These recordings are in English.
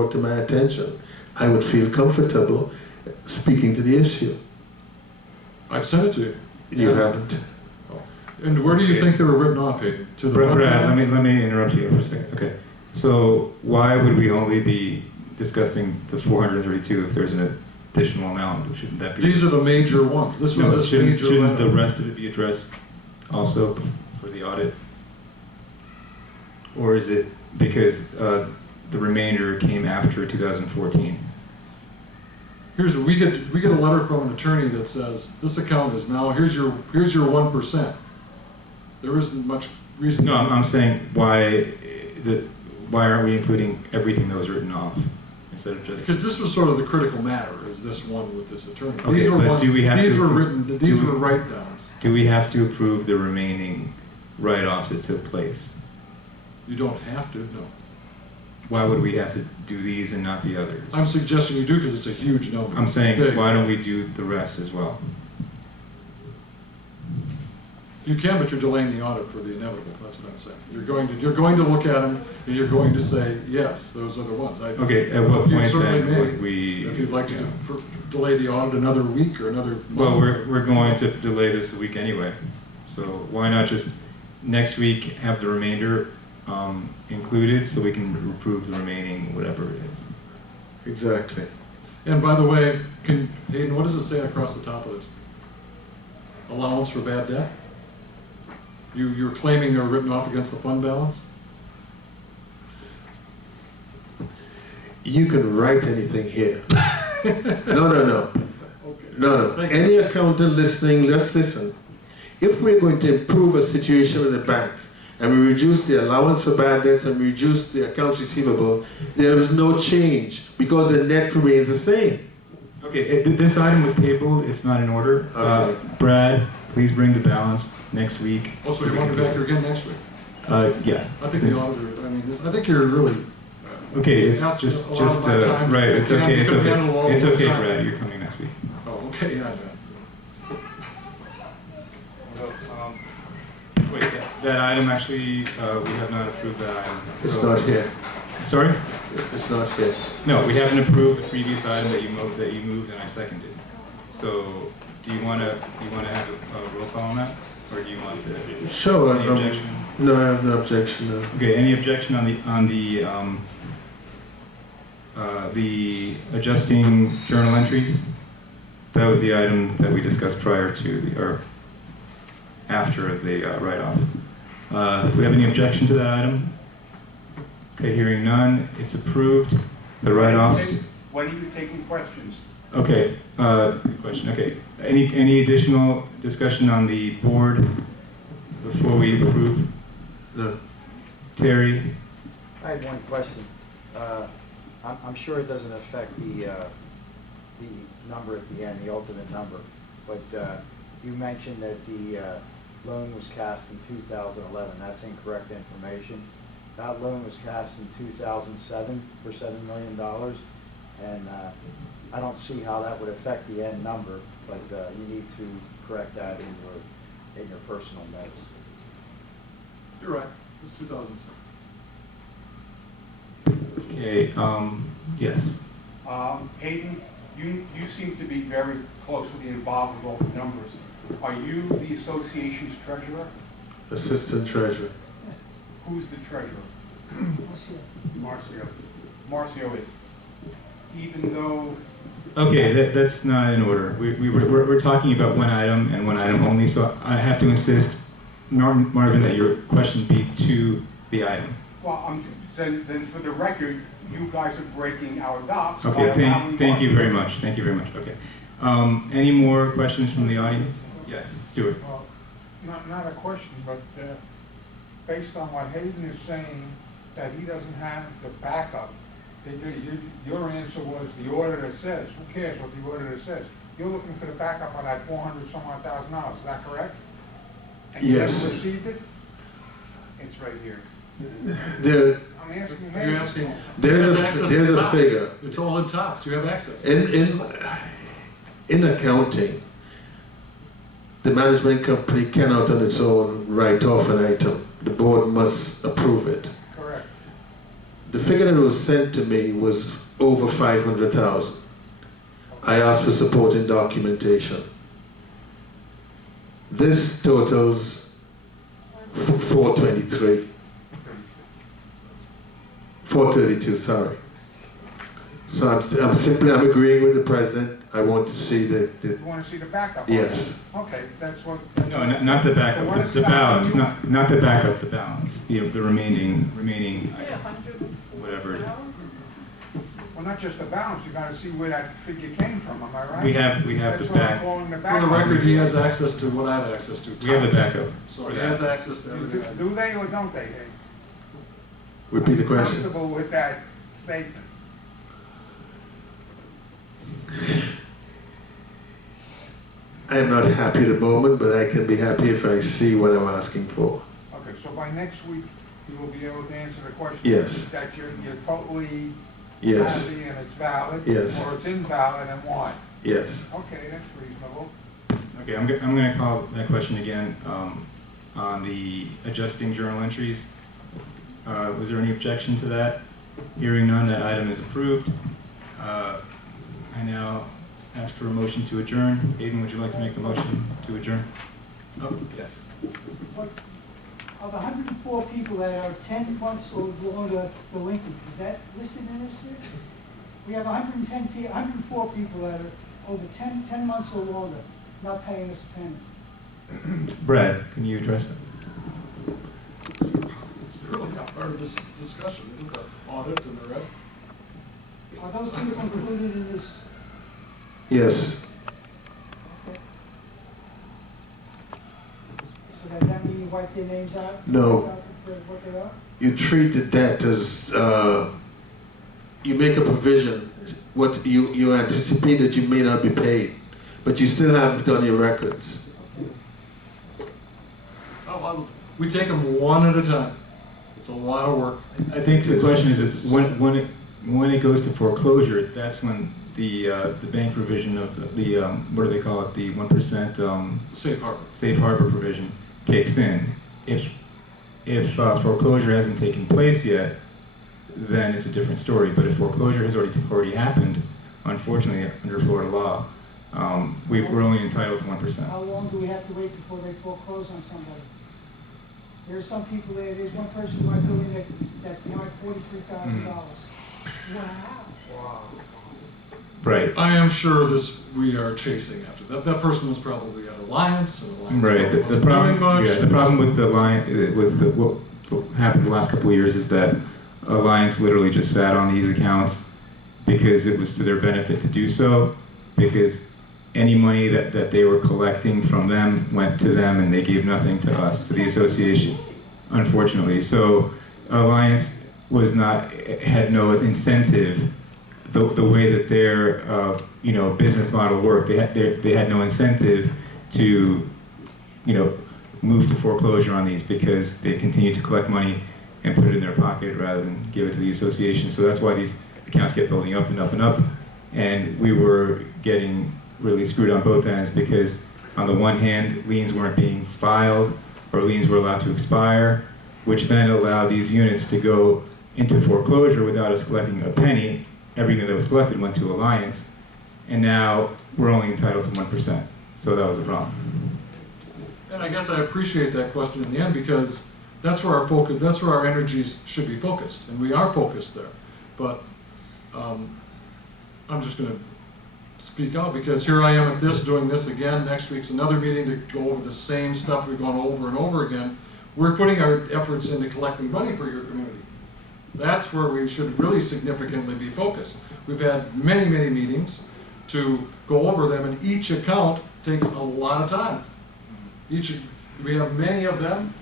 brought to my attention, I would feel comfortable speaking to the issue. I've sent it to you. You haven't. And where do you think they were written off, Hayden? To the fund Brad, balance? let me interrupt you for a second. Okay. So why would we only be discussing the 432 if there's an additional amount? Shouldn't that be? These are the major ones. This was this shouldn't, major shouldn't the item. rest of it be addressed also for the audit? Or is it because the remainder came after 2014? We get a letter from an attorney that says this account is now here's your 1%. There isn't much reason. No, I'm saying why aren't we including everything that was written off instead of just? Because this was sort of the critical matter, is this one with this attorney. Okay, these were but ones, do we have these to- were written. These were write-downs. Do we have to approve the remaining write-offs that took place? You don't have to. No. Why would we have to do these and not the others? I'm suggesting you do because it's a huge number. I'm saying, Big. why don't we do the rest as well? You can, but you're delaying the audit for the inevitable. That's what I'm saying. You're going to look at them and you're going to say yes, those are the ones. Okay, at what You point certainly then may, would we? if you'd like you to know, delay the audit another week or another month. Well, we're going to delay this a week anyway, so why not just next week have the remainder included so we can approve the remaining whatever it is. Exactly. And by the way, Hayden, what does it say across the top of this? Allowance for bad debt? You're claiming they're written off against the fund balance? You can write anything here. No. Okay. No. Thank Any accountant listening, let's listen. If we're going to improve a situation with the bank, and we reduce the allowance for bad debts and we reduce the accounts receivable, there is no change because the net remains the same. Okay, this item was tabled, it's not in order. Okay. Brad, please bring the balance next week. Oh, so you want me back here again next week? Yeah. I think the auditor, I think you're really. Okay, it's That's just, a lot of my time. right, it's Yeah, okay, you it's can handle all okay. It's the okay, time. Brad, you're coming next week. Oh, okay, yeah. Wait, that item actually, we have not approved that item. It's so- not here. Sorry? It's not here. No, we haven't approved the previous item that you moved and I seconded. So, do you want to have a roll call on that? Or do you want to? Sure. Any objection? No, I have no objection. No. Okay, any objection on the adjusting journal entries? That was the item that we discussed prior to or after the write-off. Do we have any objection to that item? Okay, hearing none, it's approved. The write-offs. When are you taking questions? Okay, good question. Okay, any additional discussion on the board before we approve? No. Terry? I had one question. I'm sure it doesn't affect the number at the end, the ultimate number, but you mentioned that the loan was cast in 2011. That's incorrect information. That loan was cast in 2007 for $7 million, and I don't see how that would affect the end number, but you need to correct that in your personal notes. You're right, it's 2007. Okay, yes. Hayden, you seem to be very closely involved with all the numbers. Are you the association's treasurer? Assistant treasurer. Who's the treasurer? Marcio. Marcio is. Even though... Okay, that's not in order. We're talking about one item and one item only, so I have to insist, Marvin, that your question be to the item. Well, then for the record, you guys are breaking our docs. Okay, thank you very much. Thank you very much. Okay. Any more questions from the audience? Yes, Stuart. Well, not a question, but based on what Hayden is saying, that he doesn't have the backup, your answer was the auditor says. Who cares what the auditor says? You're looking for the backup on that $400-some-odd-thousand. Is that correct? And you Yes. haven't received it? It's right here. I'm asking You're Hayden. asking. There's You a- have access to there's the a tops. figure. It's all in tops, you have access. In accounting, the management company cannot on its own write off an item. The board must approve it. Correct. The figure that was sent to me was over 500,000. I asked for supporting documentation. This totals 423. 432, sorry. So I'm agreeing with the president. I want to see the You want to see the backup? yes. Okay, that's what. No, not the So what backup, is the balance, stopping not the backup, the balance, the remaining, whatever. Well, not just the balance, you gotta see where that figure came from, am I right? We have the That's what I'm back, calling the For backup. the record, he has access to what I have access to. we have the backup. So for he that. has access to everything I do. Do they or don't they, Hayden? Repeat the Are you question. comfortable with that statement? I'm not happy at the moment, but I can be happy if I see what I'm asking for. Okay, so by next week, you will be able to answer the question? Yes. That you're totally Yes, happy and it's valid? Yes. Or it's invalid and why? yes. Okay, that's reasonable. Okay, I'm going to call that question again on the adjusting journal entries. Was there any objection to that? Hearing none, that item is approved. I now ask for a motion to adjourn. Aiden, would you like to make a motion to adjourn? Oh, yes. What, of the 104 people that are 10 months or longer delinquent, is that listed in this here? We have 104 people that are over 10 months or longer not paying us a payment. Brad, can you address that? It's really not part of this discussion, isn't it? Audit and the rest. Are those people included in this? Yes. Okay. So does that mean you wipe their names out? No. What they are? You treat the debt as, you make a provision, what you anticipate that you may not be paid, but you still haven't done your records. We take them one at a time. It's a lot of work. I think the question is when it goes to foreclosure, that's when the bank provision of the what do they call it, the 1% Safe harbor. safe harbor provision kicks in. If foreclosure hasn't taken place yet, then it's a different story. But if foreclosure has already happened, unfortunately, under Florida law, we're only entitled to 1%. How long do we have to wait before they foreclose on somebody? There's some people there, there's one person in my building that's behind $43,000. Wow. Right. I am sure we are chasing after that. That person was probably at Alliance, and Alliance Right. probably The wasn't problem, doing much. yeah, the problem with the line, what happened the last couple of years is that Alliance literally just sat on these accounts because it was to their benefit to do so, because any money that they were collecting from them went to them and they gave nothing to us, to the association, unfortunately. So Alliance had no incentive, the way that their business model worked, they had no incentive to move to foreclosure on these because they continued to collect money and put it in their pocket rather than give it to the association. So that's why these accounts kept building up and up and up. And we were getting really screwed on both ends because on the one hand, liens weren't being filed or liens were allowed to expire, which then allowed these units to go into foreclosure without us collecting a penny. Everything that was collected went to Alliance, and now we're only entitled to 1%. So that was a problem. And I guess I appreciate that question in the end because that's where our focus, that's where our energies should be focused, and we are focused there. But I'm just going to speak out because here I am at this, doing this again. Next week's another meeting to go over the same stuff we've gone over and over again. We're putting our efforts into collecting money for your community. That's where we should really significantly be focused. We've had many, many meetings to go over them, and each account takes a lot of time. We have many of them,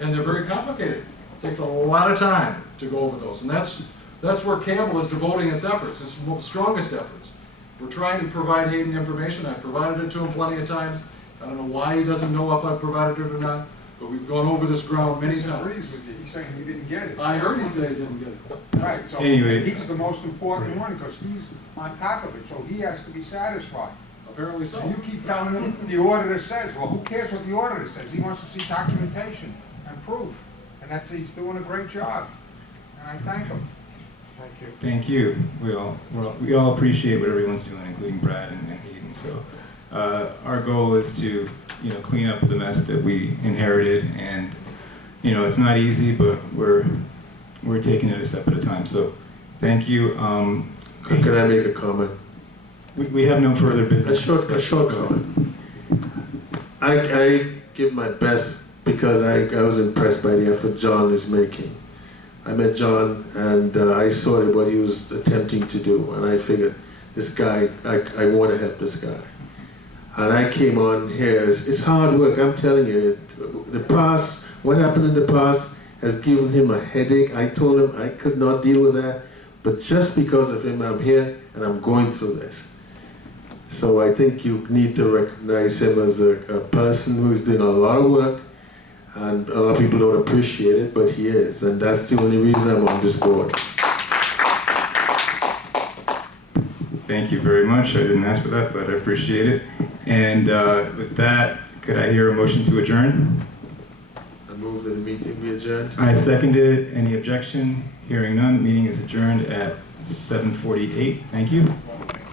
and they're very complicated. It takes a lot of time to go over those, and that's where Campbell is devoting its efforts, its strongest efforts. We're trying to provide Hayden information. I've provided it to him plenty of times. I don't know why he doesn't know if I've provided it or not, but we've gone over this ground many He times. disagrees with you, he's saying he didn't get it. I heard he said he didn't get it. Right, so Anyway. he's the most important one because he's on top of it, so he has to be satisfied. Apparently so. And you keep telling him the auditor says, well, who cares what the auditor says? He wants to see documentation and proof, and he's doing a great job, and I thank him. Thank you. Thank you. We all appreciate what everyone's doing, including Brad and Hayden. So our goal is to, clean up the mess that we inherited, and it's not easy, but we're taking it a step at a time. So thank you. Can I make a comment? We have no further business. A short comment. I give my best because I was impressed by the effort John is making. I met John and I saw what he was attempting to do, and I figured, this guy, I want to help this guy. And I came on here, it's hard work, I'm telling you. The past, what happened in the past has given him a headache. I told him I could not deal with that, but just because of him, I'm here and I'm going through this. So I think you need to recognize him as a person who's doing a lot of work, and a lot of people don't appreciate it, but he is, and that's the only reason I'm on this board. Thank you very much. I didn't ask for that, but I appreciate it. And with that, could I hear a motion to adjourn? I move that the meeting be adjourned. I seconded. Any objection? Hearing none, the meeting is adjourned at 7:48. Thank you.